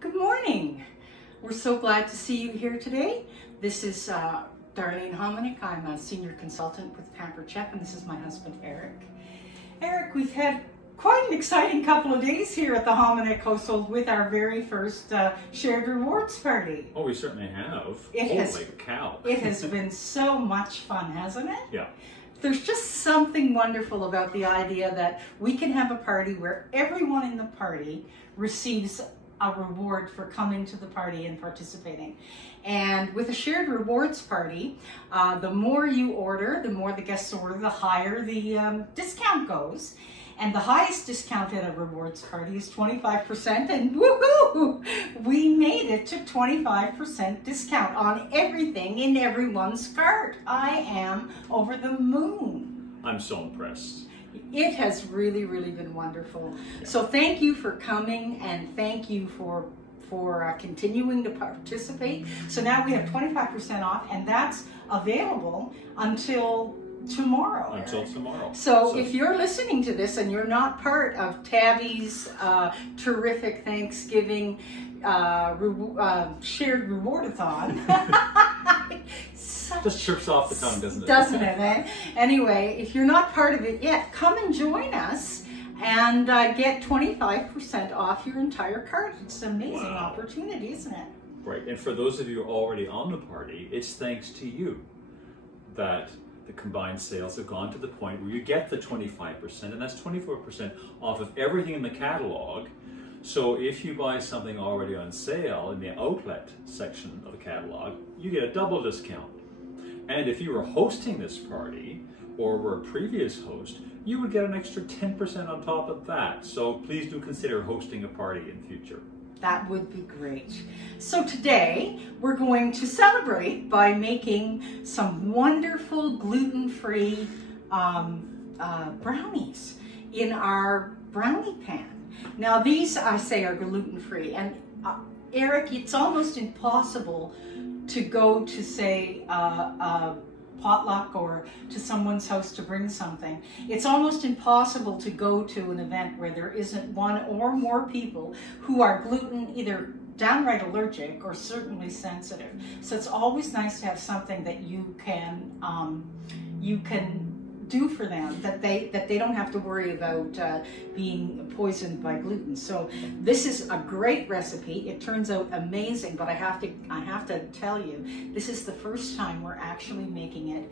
Good morning. We're so glad to see you here today. This is Darlene Hominick. I'm a senior consultant with Pampered, and this is my husband, Eric. Eric, we've had quite an exciting couple of days here at the Hominick household with our very first shared rewards party. Oh, we certainly have. Holy cow. It has been so much fun, hasn't it? Yeah. There's just something wonderful about the idea that we can have a party where everyone in the party receives a reward for coming to the party and participating. And with a shared rewards party, the more you order, the more the guests order, the higher the discount goes. And the highest discount at a rewards party is 25%, and woohoo! We made it to 25% discount on everything in everyone's cart. I am over the moon. I'm so impressed. It has really, really been wonderful. Yeah. So thank you for coming, and thank you for continuing to participate. So now we have 25% off, and that's available until tomorrow. Until tomorrow. So if you're listening to this and you're not part of Tabby's terrific Thanksgiving shared reward-a-thon, just trips off the tongue, doesn't it? Doesn't it, eh? Anyway, if you're not part of it yet, come and join us and get 25% off your entire cart. It's an amazing opportunity, isn't it? Right, and for those of you already on the party, it's thanks to you that the combined sales have gone to the point where you get the 25%, and that's 24% off of everything in the catalog. So if you buy something already on sale in the outlet section of the catalog, you get a double discount. And if you were hosting this party, or were a previous host, you would get an extra 10% on top of that. So please do consider hosting a party in future. That would be great. So today, we're going to celebrate by making some wonderful gluten-free brownies in our brownie pan. Now these, I say, are gluten-free. And Eric, it's almost impossible to go to, say, potluck or to someone's house to bring something. It's almost impossible to go to an event where there isn't one or more people who are gluten either downright allergic or certainly sensitive. So it's always nice to have something that you can do for them, that they don't have to worry about being poisoned by gluten. So this is a great recipe. It turns out amazing, but I have to tell you, this is the first time we're actually making it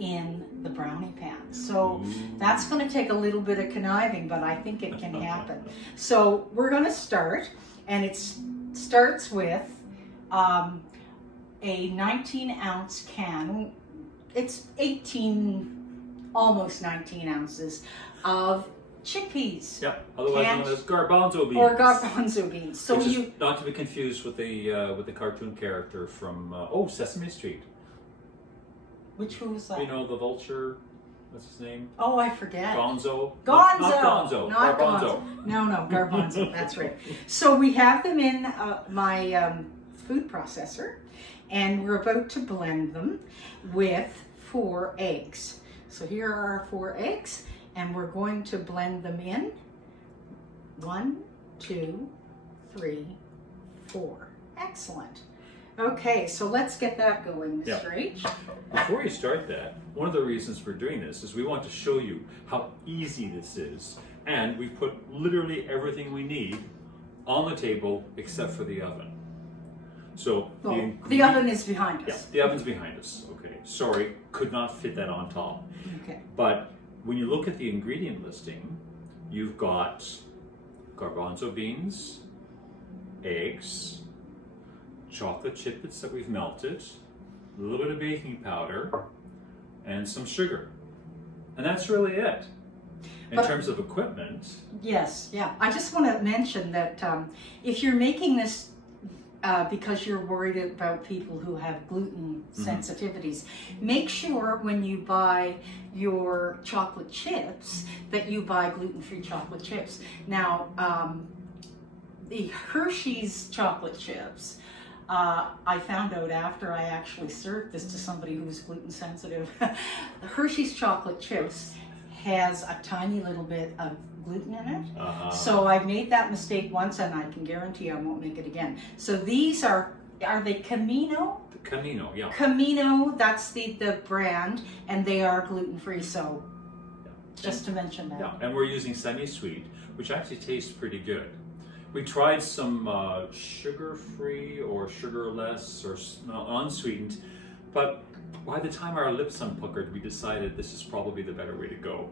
in the brownie pan. So that's going to take a little bit of conniving, but I think it can happen. So we're going to start, and it starts with a 19-ounce can. It's almost 19 ounces of chickpeas. Yeah, otherwise known as garbanzo beans. Or garbanzo beans. So which is not to be confused with the cartoon character from Sesame Street. Which one was that? You know, the vulture. What's his name? Oh, I forget. Gonzo. Gonzo. Not Gonzo. Not garbanzo. No, garbanzo. That's right. So we have them in my food processor, and we're about to blend them with 4 eggs. So here are our 4 eggs, and we're going to blend them in. 1, 2, 3, 4. Excellent. Okay, so let's get that going, Mr. H. Before you start that, one of the reasons we're doing this is we want to show you how easy this is. And we've put literally everything we need on the table except for the oven. So the oven is behind us. Yeah, the oven's behind us. Okay, sorry, could not fit that on top. Okay. But when you look at the ingredient listing, you've got garbanzo beans, eggs, chocolate chip bits that we've melted, a little bit of baking powder, and some sugar. And that's really it. In terms of equipment. Yes, yeah. I just want to mention that if you're making this because you're worried about people who have gluten sensitivities, make sure when you buy your chocolate chips that you buy gluten-free chocolate chips. Now, the Hershey's chocolate chips, I found out after I actually served this to somebody who was gluten sensitive, the Hershey's chocolate chips has a tiny little bit of gluten in it. So I've made that mistake once, and I can guarantee I won't make it again. So these are they Camino? Camino, yeah. Camino, that's the brand, and they are gluten-free, so just to mention that. Yeah, and we're using semi-sweet, which actually tastes pretty good. We tried some sugar-free or sugar-less or unsweetened, but by the time our lips unpuckered, we decided this is probably the better way to go.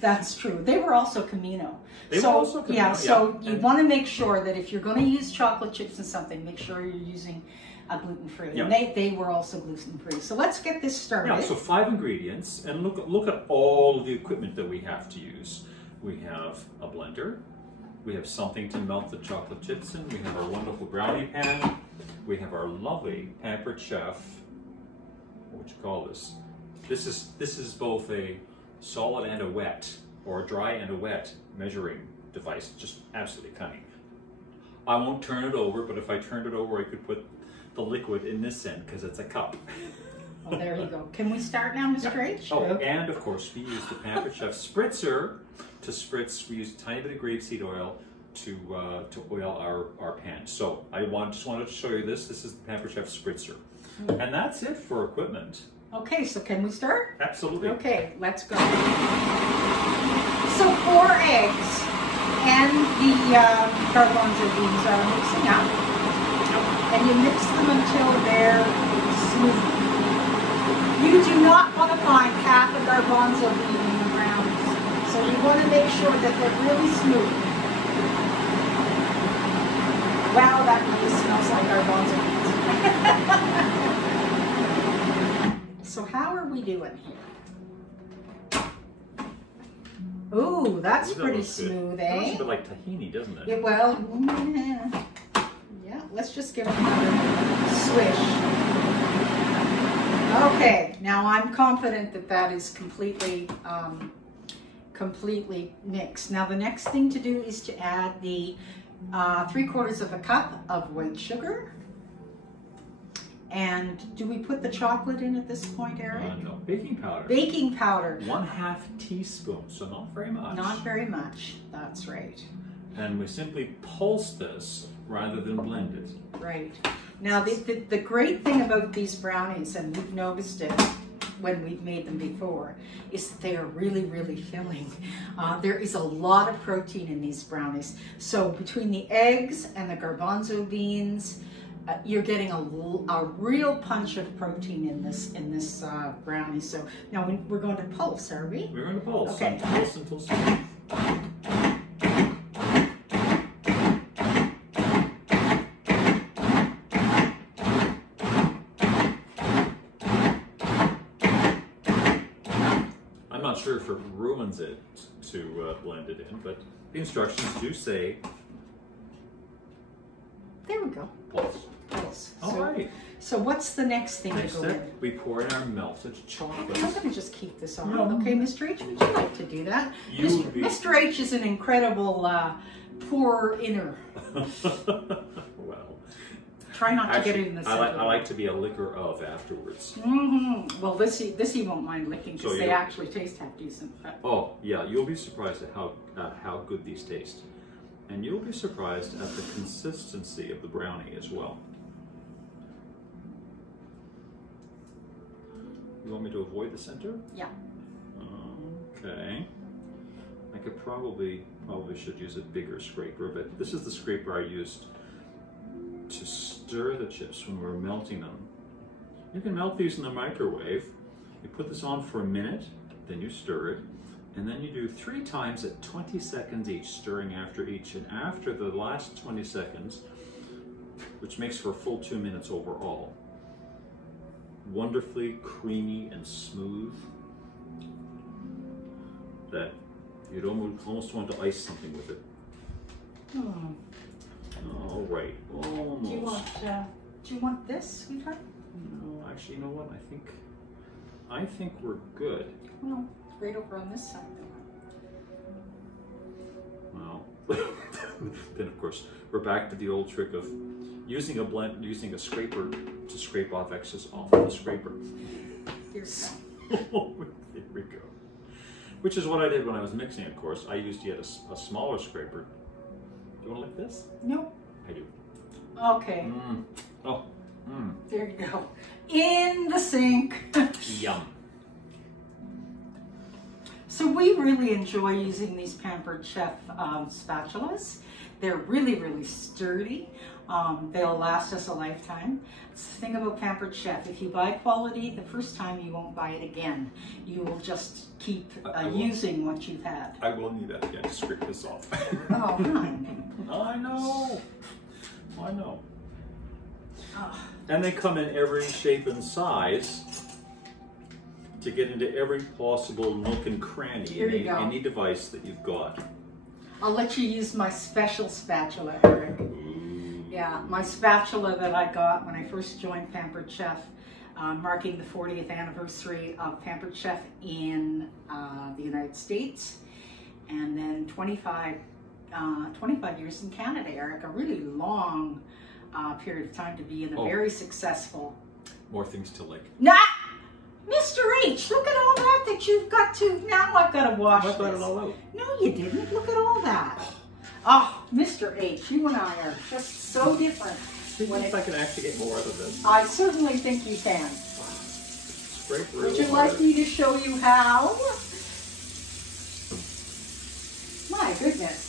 That's true. They were also Camino. They were also Camino, yeah. So you want to make sure that if you're going to use chocolate chips in something, make sure you're using a gluten-free. Yeah. And they were also gluten-free. So let's get this started. Yeah. So 5 ingredients, and look at all the equipment that we have to use. We have a blender. We have something to melt the chocolate chips in. We have our wonderful brownie pan. We have our lovely Pampered Chef. What would you call this? This is both a solid and a wet, or a dry and a wet measuring device. Just absolutely cunning. I won't turn it over, but if I turned it over, I could put the liquid in this end because it's a cup. Oh, there you go. Can we start now, Mr. H? Oh, and of course, we use the Pampered Chef spritzer to spritz. We use a tiny bit of grapeseed oil to oil our pan. So I just wanted to show you this. This is the Pampered Chef spritzer. And that's it for equipment. Okay, so can we start? Absolutely. Okay, let's go. So 4 eggs and the garbanzo beans are mixing up. And you mix them until they're smooth. You do not want to find half a garbanzo bean in the brownies. So you want to make sure that they're really smooth. Wow, that really smells like garbanzo beans. So how are we doing here? Ooh, that's pretty smooth, eh? It looks a bit like tahini, doesn't it? Yeah, let's just give it another swish. Okay, now I'm confident that that is completely mixed. Now the next thing to do is to add the 3/4 cup of white sugar. And do we put the chocolate in at this point, Eric? No, baking powder. Baking powder. 1/2 teaspoon, so not very much. Not very much, that's right. And we simply pulse this rather than blend it. Right. Now the great thing about these brownies, and we've noticed it when we've made them before, is that they are really, really filling. There is a lot of protein in these brownies. So between the eggs and the garbanzo beans, you're getting a real punch of protein in this brownie. So now we're going to pulse, are we? We're going to pulse. Okay. Pulse until smooth. I'm not sure if it ruins it to blend it in, but the instructions do say. There we go. Pulse. Pulse. All right. So what's the next thing Next to go in? we pour in our melted chocolate. I'm going to just keep this on. Okay, Mr. H, would you like to do that? You would be... Mr. H is an incredible pour-inner. Well, try not to get it in the center. I like to be a licker of afterwards. Mm-hmm. Well, this he won't mind licking because they actually taste half decent. But... Oh yeah, you'll be surprised at how good these taste, and you'll be surprised at the consistency of the brownie as well. You want me to avoid the center? Yeah. Okay. I could probably should use a bigger scraper, but this is the scraper I used to stir the chips when we're melting them. You can melt these in the microwave. You put this on for a minute, then you stir it, and then you do 3 times at 20 seconds each, stirring after each. And after the last 20 seconds, which makes for a full 2 minutes overall, wonderfully creamy and smooth that you'd almost want to ice something with it. Hmm. All right, almost. Do you want this, sweetheart? No, actually, you know what? I think we're good. Well, it's right over on this side. Well, then of course we're back to the old trick of using a scraper to scrape off excess off of the scraper. Here's There we go. Which is what I did when I was mixing, of course. I used yet a smaller scraper. Do you want to lick this? No. I do. Okay. Oh. There you go. In the sink. Yum. So we really enjoy using these Pampered Chef spatulas. They're really, really sturdy. They'll last us a lifetime. It's the thing about Pampered Chef. If you buy quality, the first time you won't buy it again. You will just keep using what you've had. I will need that again to scrape this off. Oh, honey. I know. I know. Oh. And they come in every shape and size to get into every possible nook and cranny in any device that you've got. I'll let you use my special spatula, Eric. Yeah, my spatula that I got when I first joined Pampered Chef, marking the 40th anniversary of Pampered Chef in the United States, and then 25 years in Canada, Eric. A really long period of time to be in a very successful. More things to lick. Nah! Mr. H, look at all that you've got to, now I've got to wash this. I got it all out. No, you didn't. Look at all that. Oh, Mr. H, you and I are just so different. See if I can actually get more out of this. I certainly think you can. Scrape real Would you hard. like me to show you how? My goodness.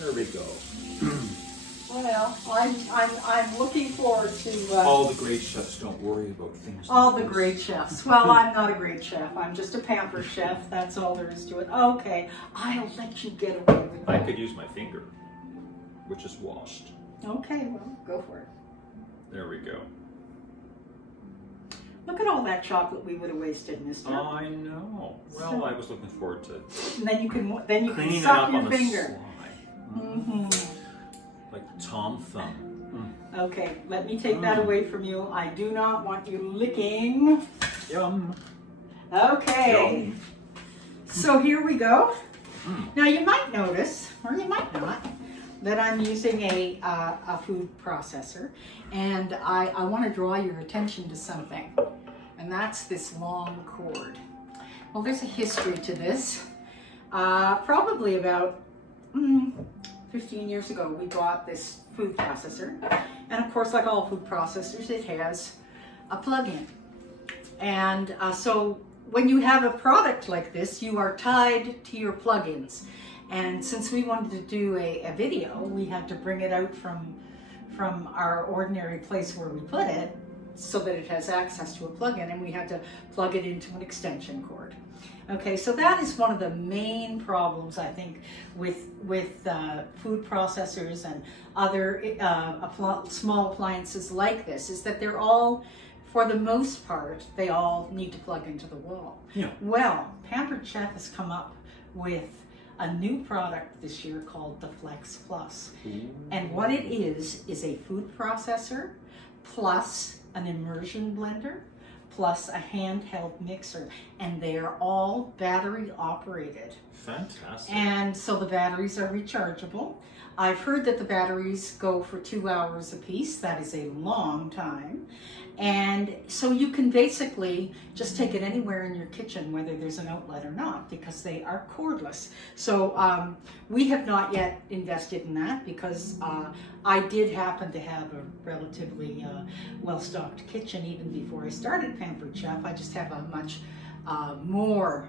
There we go. Well, I'm looking forward to all the great chefs don't worry about things. All the great chefs. Well, I'm not a great chef. I'm just a Pampered Chef. That's all there is to it. Okay, I'll let you get away with I that. could use my finger, which is washed. Okay, well, go for it. There we go. Look at all that chocolate we would have wasted, mister. I know. Well, So- I was looking forward to And then you can cleaning it suck up your on finger. the slide. Like Tom Thumb. Okay, let me take that away from you. I do not want you licking. Yum. Okay. Yum. So here we go. Now you might notice, or you might not, that I'm using a food processor, and I want to draw your attention to something, and that's this long cord. Well, there's a history to this. Probably about 15 years ago, we bought this food processor, and of course, like all food processors, it has a plug-in. And so when you have a product like this, you are tied to your plugins. And since we wanted to do a video, we had to bring it out from our ordinary place where we put it so that it has access to a plug-in, and we had to plug it into an extension cord. Okay, so that is one of the main problems, I think, with food processors and other small appliances like this, is that they're all, for the most part, they all need to plug into the wall. Yeah. Well, Pampered Chef has come up with a new product this year called the Flex Plus. And what it is a food processor plus an immersion blender plus a handheld mixer, and they are all battery operated. Fantastic. And so the batteries are rechargeable. I've heard that the batteries go for 2 hours a piece. That is a long time. And so you can basically just take it anywhere in your kitchen, whether there's an outlet or not, because they are cordless. So we have not yet invested in that because I did happen to have a relatively well-stocked kitchen even before I started Pampered Chef. I just have a much more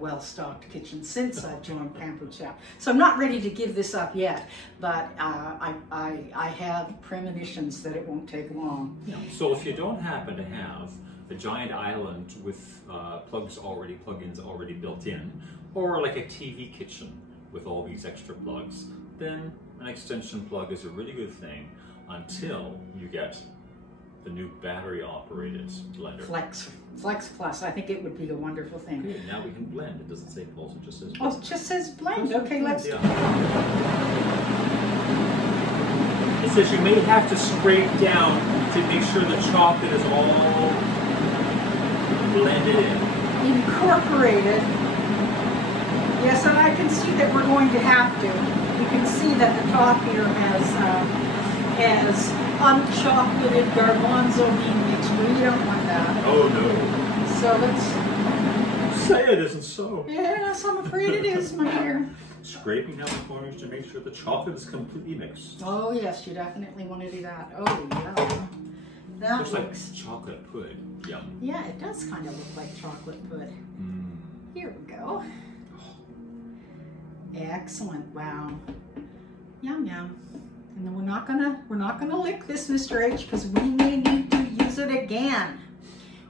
well-stocked kitchen since I've joined Pampered Chef. So I'm not ready to give this up yet, but I have premonitions that it won't take long. Yeah. So if you don't happen to have a giant island with plugins already built in, or like a TV kitchen with all these extra plugs, then an extension plug is a really good thing until you get the new battery-operated blender. Flex Plus. I think it would be a wonderful thing. Okay, now we can blend. It doesn't say pulse, it just says Oh, blend. it just says blend. Okay, let's. Yeah. It says you may have to scrape down to make sure the chocolate is all blended in. Incorporated. Yes, and I can see that we're going to have to. You can see that the top here has unchocolated garbanzo bean mixture. You don't want that. Oh no. So let's say it isn't so. Yes, I'm afraid it is, my dear. Scraping down the corners to make sure the chocolate is completely mixed. Oh yes, you definitely want to do that. Oh yeah. That Looks looks like chocolate pudding. Yum. Yeah, it does kind of look like chocolate pudding. Here we go. Excellent. Wow. Yum yum. And then we're not gonna lick this, Mr. H, because we may need to use it again.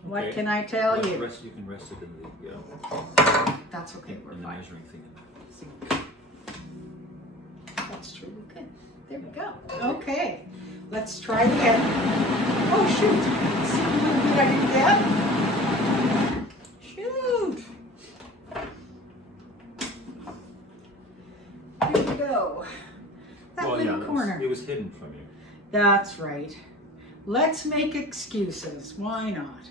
Okay. What can I tell you? You can rest it in the That's okay. We're in the fine. measuring thing. That's true. We're good. There we go. Okay. Let's try it again. Oh shoot! See what I did get? Shoot! Here we go. That little corner. It was hidden from you. That's right. Let's make excuses. Why not?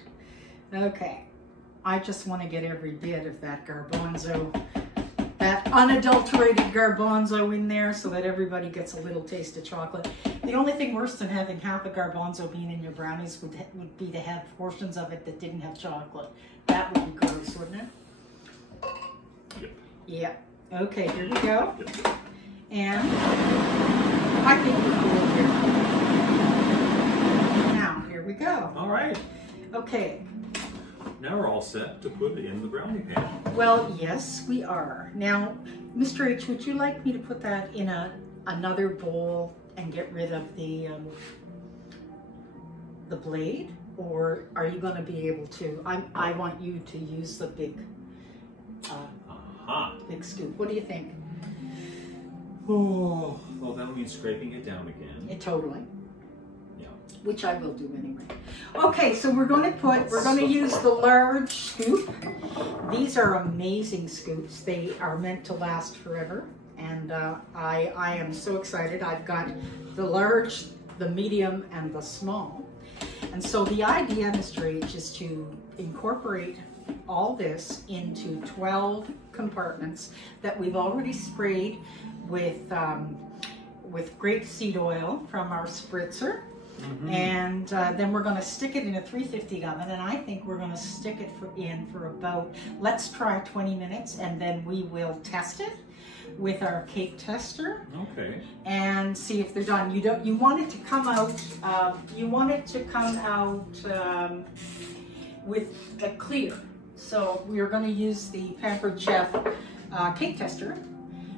Okay. I just want to get every bit of that garbanzo, that unadulterated garbanzo in there so that everybody gets a little taste of chocolate. The only thing worse than having half a garbanzo bean in your brownies would be to have portions of it that didn't have chocolate. That would be gross, wouldn't it? Yep. Yep. Okay, here we go. Yep. And I think we're cool here. Now, here we go. All right. Okay. Now we're all set to put it in the brownie pan. Well, yes, we are. Now, Mr. H, would you like me to put that in another bowl and get rid of the blade? Or are you going to be able to? I want you to use the big scoop. What do you think? Oh, well, that'll mean scraping it down again. Totally. Yeah. Which I will do anyway. Okay, so we're going to use the large scoop. These are amazing scoops. They are meant to last forever. And I am so excited. I've got the large, the medium, and the small. And so the idea, Mr. H, is to incorporate all this into 12 compartments that we've already sprayed with grapeseed oil from our spritzer. And then we're going to stick it in a 350 oven, and I think we're going to stick it in for about, let's try 20 minutes, and then we will test it with our cake tester. Okay. And see if they're done. You want it to come out. With a clear. So we are going to use the Pampered Chef cake tester,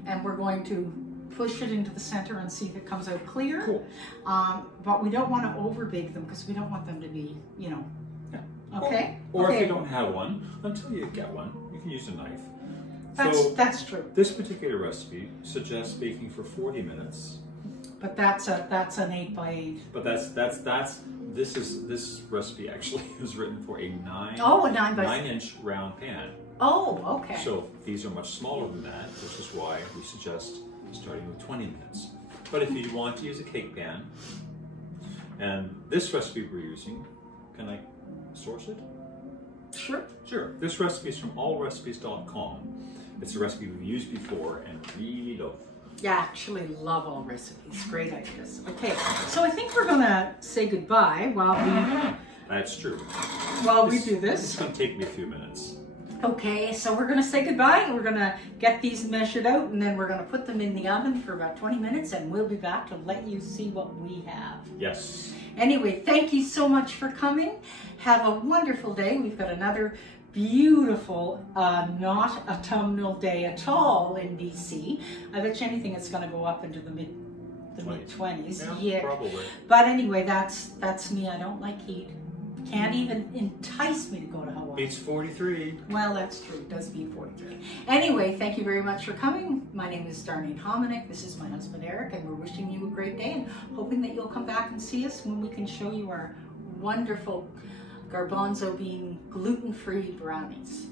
and we're going to push it into the center and see if it comes out clear. Cool. But we don't want to overbake them because we don't want them to be, yeah. Okay? Or if you don't have one, until you get one, you can use a knife. That's true. This particular recipe suggests baking for 40 minutes. But that's an 8 by 8. But this recipe actually is written for a 9-inch round pan. Oh, okay. So these are much smaller than that, which is why we suggest starting with 20 minutes. But if you want to use a cake pan, and this recipe we're using, can I source it? Sure. Sure. This recipe is from allrecipes.com. It's a recipe we've used before and really love. Yeah, I actually love all recipes. Great ideas. Okay, so I think we're gonna say goodbye while we. That's true. While we do this. It's gonna take me a few minutes. Okay, so we're gonna say goodbye. We're gonna get these measured out, and then we're gonna put them in the oven for about 20 minutes, and we'll be back to let you see what we have. Yes. Anyway, thank you so much for coming. Have a wonderful day. We've got another beautiful, not autumnal day at all in BC. I bet you anything it's going to go up into the mid-20s. Yeah, probably. But anyway, that's me. I don't like heat. Can't even entice me to go to Hawaii. It's 43. Well, that's true. It does beat 43. Anyway, thank you very much for coming. My name is Darlene Hominick. This is my husband, Eric, and we're wishing you a great day and hoping that you'll come back and see us when we can show you our wonderful garbanzo bean gluten-free brownies.